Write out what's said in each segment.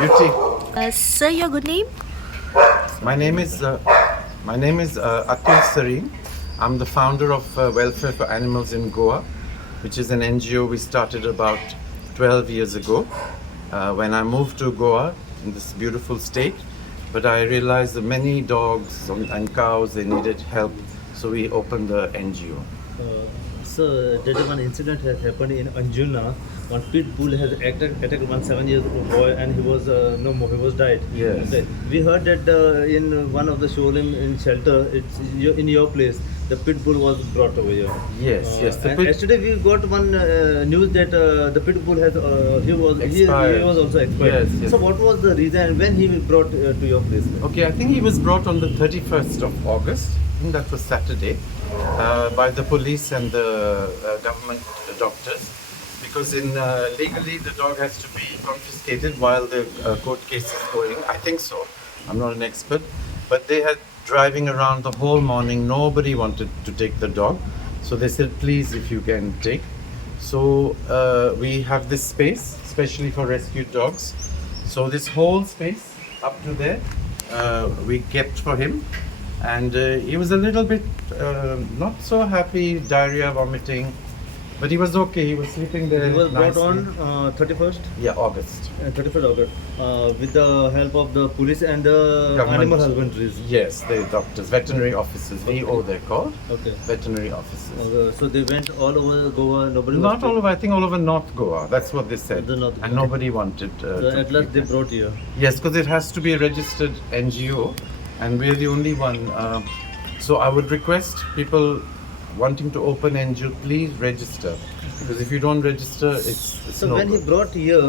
Beauty. Sir, your good name? My name is Atul Sarin. I'm the founder of Welfare for Animals in Goa, which is an NGO we started about 12 years ago when I moved to Goa in this beautiful state. But I realized that many dogs and cows, they needed help, so we opened the NGO. So there is one incident has happened in Anjuna. One pit bull has attacked one 7-year-old boy, and he was no more. He was died. Yes. Okay. We heard that in one of the showroom in shelter, in your place, the pit bull was brought over here. Yes, yes. The And yesterday we got one news that the pit bull has he was also expired. Yes, yes. So what was the reason and when he was brought to your place? Okay, I think he was brought on the 31st of August. I think that was Saturday, by the police and the government doctors, because legally the dog has to be confiscated while the court case is going. I think so. I'm not an expert, but they had driving around the whole morning. Nobody wanted to take the dog, so they said, please, if you can take. So we have this space, especially for rescued dogs. So this whole space up to there, we kept for him. And he was a little bit not so happy, diarrhea, vomiting, but he was okay. He was sleeping there. He was brought nicely. on 31st. Yeah, August. 31st August, with the help of the police and the Government. animal husbandries. Yes, the doctors, veterinary officers, VO they're called. Okay. Veterinary officers. So they went all over Goa. Nobody Not was all over, I think all over North Goa. That's what they said. The North And Goa. nobody wanted So to at last take they them. brought here. Yes, because it has to be a registered NGO, and we're the only one. So I would request people wanting to open NGO, please register. Because if you don't register, it's So no when he good. brought here,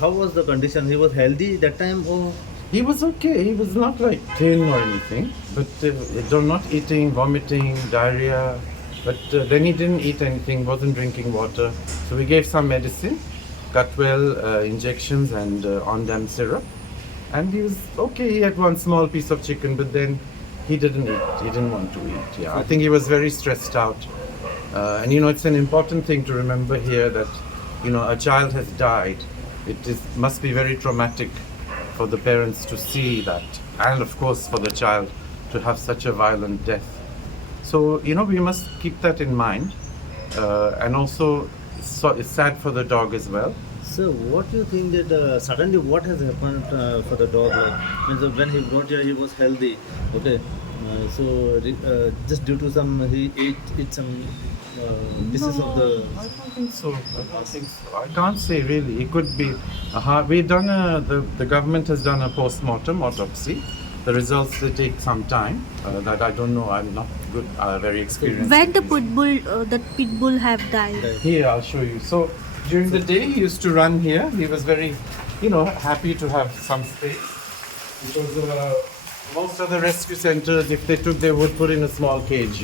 how was the condition? He was healthy that time, or He was okay. He was not like thin or anything, but not eating, vomiting, diarrhea. But then he didn't eat anything, wasn't drinking water. So we gave some medicine, Cutwell injections and on-dam syrup. And he was okay. He had one small piece of chicken, but then he didn't eat. He didn't want to eat. Yeah, I think he was very stressed out. And it's an important thing to remember here that a child has died. Must be very traumatic for the parents to see that, and of course for the child to have such a violent death. So we must keep that in mind, and also it's sad for the dog as well. so what do you think that suddenly what has happened for the dog? Means when he brought here, he was healthy. Okay, just due to some he ate some pieces of the. I don't think so. I can't say really. It could be. We've done the government has done a post-mortem autopsy. The results they take some time. That I don't know. I'm not good. Very experienced. When the pit bull have died? Here, I'll show you. So during the day, he used to run here. He was very, happy to have some space. Because most of the rescue centers, if they took, they would put in a small cage,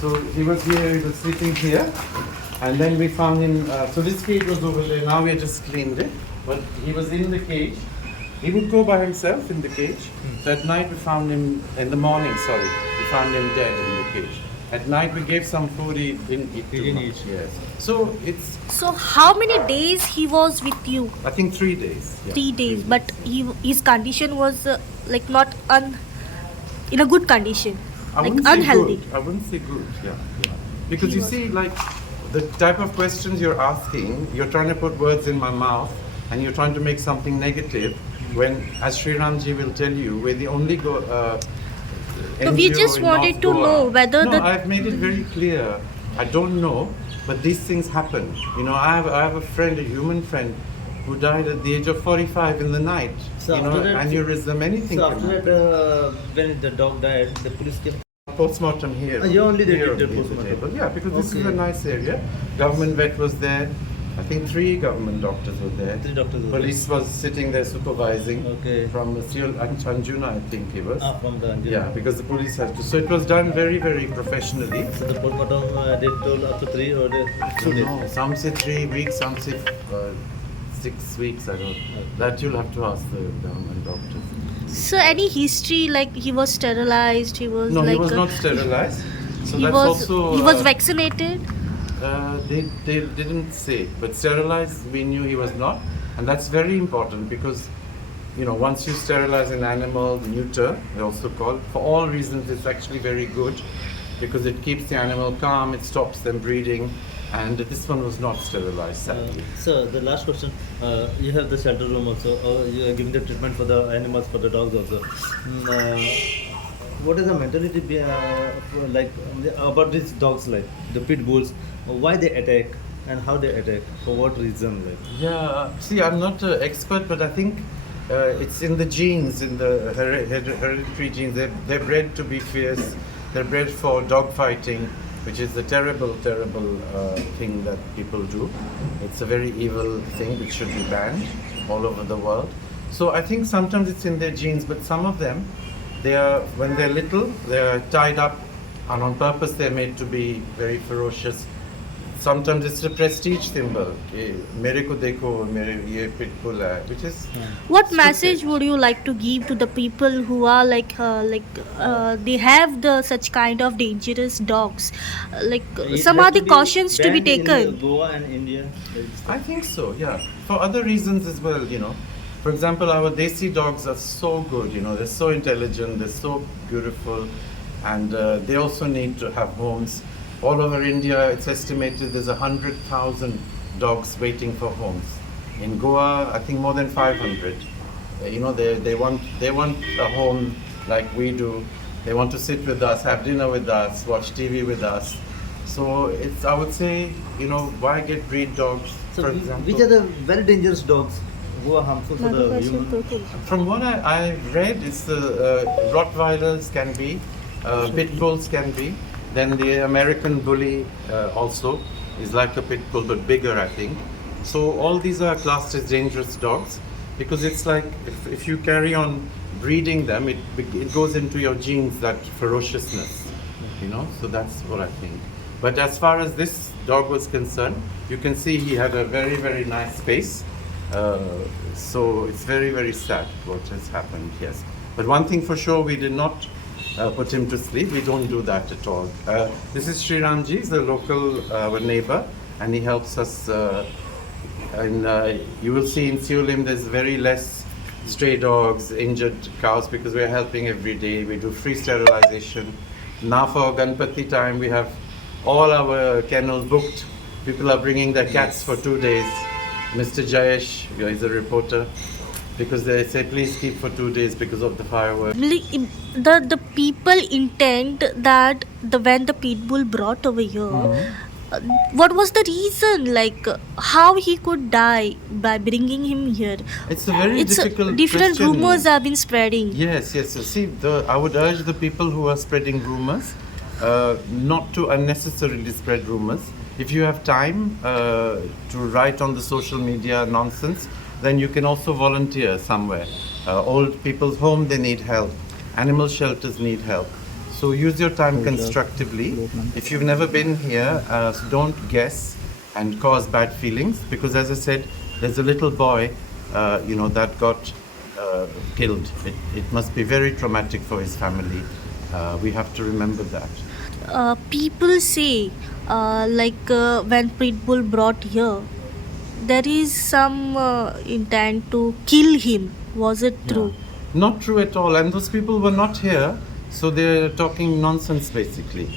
So he was here, he was sleeping here. And then we found him, so this cage was over there. Now we just cleaned it. But he was in the cage. He would go by himself in the cage. So at night we found him, in the morning, we found him dead in the cage. At night we gave some food, he didn't eat too much. Yes. So it's, So how many days he was with you? I think 3 days. Yeah, 3 days. But his condition was not in a good condition. I Like wouldn't say unhealthy. good. I wouldn't say good. Yeah. Because you see, like the type of questions you're asking, you're trying to put words in my mouth, and you're trying to make something negative. When, as Sri Ramji will tell you, we're the only So we NGO just in wanted North to Goa. know whether No, the- I've made it very clear. I don't know, but these things happen. I have a friend, a human friend, who died at the age of 45 in the night. So after that- aneurysm, anything. So can after happen. that, when the dog died, the police came. Post-mortem here. You only did Here the on the post-mortem. table. Yeah, because this is Okay. a nice area. Government vet was there. I think 3 government doctors were there. 3 doctors were there. Police was sitting there supervising. Okay. From Anjuna, I think he was. From the Anjuna. Yeah, because the police had to. So it was done very, very professionally. So the postmortem they told up to 3 or 2 days. No, some say 3 weeks, some say 6 weeks. I don't. That you'll have to ask the government doctors. So any history, like he was sterilized, he was No, like he was not sterilized. So he that's was also. he was vaccinated. They didn't say, but sterilized we knew he was not. And that's very important because, once you sterilize an animal, neuter, they also call, for all reasons, it's actually very good because it keeps the animal calm, it stops them breeding, and this one was not sterilized, sadly. So the last question, you have the shelter room also, you are giving the treatment for the animals, for the dogs also. What is the mentality about these dogs, like the pit bulls? Why they attack and how they attack? For what reason? Yeah, see, I'm not an expert, but I think it's in the genes, in the hereditary genes. They're bred to be fierce. They're bred for dog fighting, which is a terrible, terrible thing that people do. It's a very evil thing which should be banned all over the world. So I think sometimes it's in their genes, but some of them, when they're little, they're tied up, and on purpose they're made to be very ferocious. Sometimes it's a prestige symbol. Mere ko dekho, mere ye pitbull hai, which is. What stupid. message would you like to give to the people who are they have such kind of dangerous dogs? Some are the cautions to be banned in taken. Goa and India. I think so, yeah. For other reasons as well, For example, our Desi dogs are so good, they're so intelligent, they're so beautiful, and they also need to have homes. All over India, it's estimated there's 100,000 dogs waiting for homes. In Goa, I think more than 500. They want a home like we do. They want to sit with us, have dinner with us, watch TV with us. So I would say, why get breed dogs, So for example? which are the very dangerous dogs who are harmful for the human? From what I've read, it's the Rottweilers can be, Pit Bulls can be. Then the American Bully also is like a Pit Bull but bigger, I think. So all these are classed as dangerous dogs because it's like if you carry on breeding them, it goes into your genes, that ferociousness, So that's what I think. But as far as this dog was concerned, you can see he had a very, very nice face. So it's very, very sad what has happened, yes. But one thing for sure, we did not put him to sleep. We don't do that at all. This is Sri Ramji, he's a local our neighbor, and he helps us. You will see in Siulim there's very less stray dogs, injured cows, because we're helping every day. We do free sterilization. Now for Ganpati time, we have all our kennels booked. People are bringing their cats for 2 days. Mr. Jayesh is a reporter, because they say please keep for 2 days because of the fireworks. The people intend that when the pitbull brought over here, what was the reason? How he could die by bringing him here? It's a very difficult different question. rumors have been spreading. Yes. So see, I would urge the people who are spreading rumors not to unnecessarily spread rumors. If you have time to write on the social media nonsense, then you can also volunteer somewhere. Old people's home, they need help. Animal shelters need help. So use your time constructively. If you've never been here, don't guess and cause bad feelings, because as I said, there's a little boy, that got killed. It must be very traumatic for his family. We have to remember that. People say when pitbull brought here, there is some intent to kill him. Was it true? Not true at all. And those people were not here, so they're talking nonsense basically.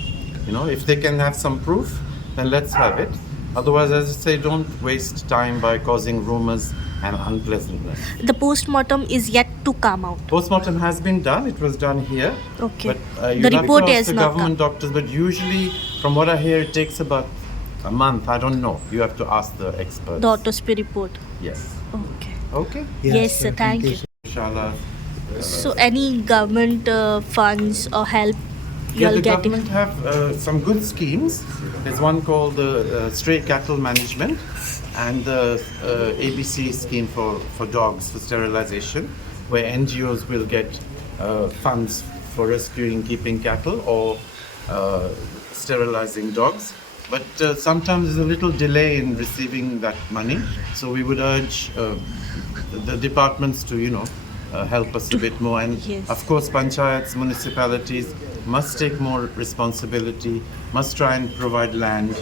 If they can have some proof, then let's have it. Otherwise, as I say, don't waste time by causing rumors and unpleasantness. The post-mortem is yet to come out. Postmortem has been done. It was done here. Okay. But you The have report to ask has the not government come. doctors. But usually, from what I hear, it takes about a month. I don't know. You have to ask the experts. The autopsy report. Yes. Okay. Okay. Yes, sir. Thank you. Inshallah. So, any government funds or help Yeah, you'll the get? government have some good schemes. There's one called the Stray Cattle Management and the ABC scheme for dogs for sterilization, where NGOs will get funds for rescuing, keeping cattle or sterilizing dogs. But sometimes there's a little delay in receiving that money. So we would urge the departments to, help us a bit more. And Yes. of course, panchayats, municipalities must take more responsibility, must try and provide land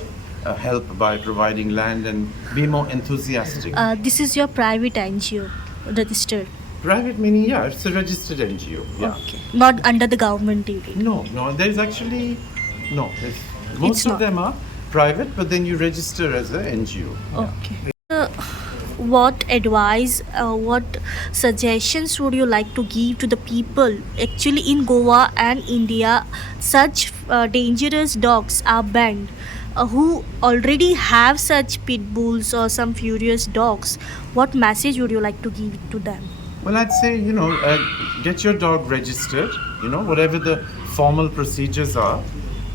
help by providing land and be more enthusiastic. This is your private NGO registered. Private meaning, yeah, it's a registered NGO. Yeah. Okay. Not under the government duty. No, there's actually no. Most It's of not. them are private, but then you register as a NGO. Okay. What advice, what suggestions would you like to give to the people? Actually, in Goa and India, such dangerous dogs are banned. Who already have such pit bulls or some furious dogs, what message would you like to give to them? Well, I'd say, get your dog registered, whatever the formal procedures are.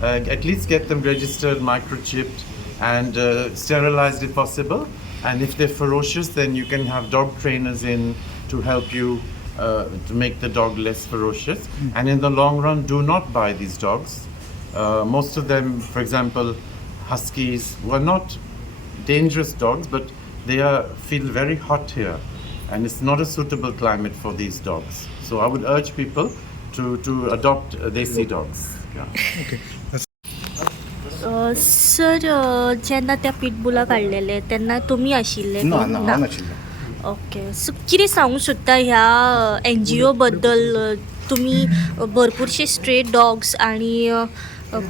At least get them registered, microchipped, and sterilized if possible. And if they're ferocious, then you can have dog trainers in to help you to make the dog less ferocious. And in the long run, do not buy these dogs. Most of them, for example, huskies, were not dangerous dogs, but they feel very hot here. And it's not a suitable climate for these dogs. So I would urge people to adopt desi dogs. Yeah. Sir जेन्ना त्या पिटबुला काडलेले तेन्ना तुमी आशिल्ले ना कोण? ना ना. हांव नाशिल्लो. ओके सो कितें सांगूं सोदता ह्या NGO बद्दल तुमी भरपूरशे स्ट्रीट डॉग्स आणि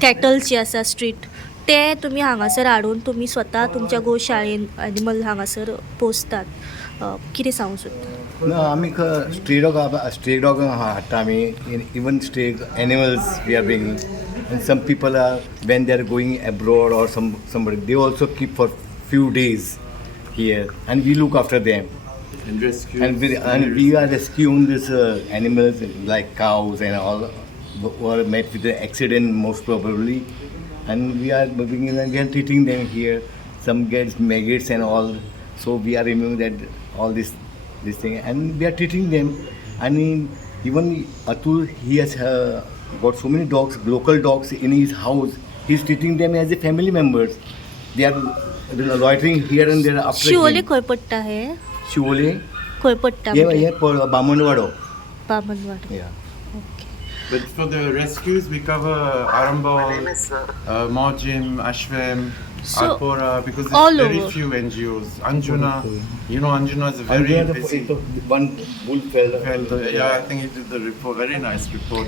कॅटल्स जे आसा स्ट्रीट ते तुमी हांगासर हाडून तुमी स्वता तुमच्या गोशाळेन एनिमल हांगासर पोसतात कितें सांगूं सोदता? ना आमी स्ट्रे डॉग हाडटा आमी even stray animals we are bringing and some people are when they are going abroad or somebody they also keep for few days here and we look after them And rescue. and we are rescuing these animals like cows and all who are met with the accident most probably, and we are bringing them, we are treating them here. Some gets maggots and all, so we are removing that all this thing and we are treating them. And even Atul, he has got so many dogs, local dogs in his house. He's treating them as a family members. They are loitering here and there after Siolim him. खंय पडटा हे? शिवोले, खंय पडटा हे Bamanwado. Bamanwado. Yeah. Okay. But for the rescues, we cover Arambol, Mojim, Ashwem, So, Alpora, because there's all very over. few NGOs. Anjuna, Anjuna is a very busy. One bull fell. Yeah, I think he did the report, very nice report.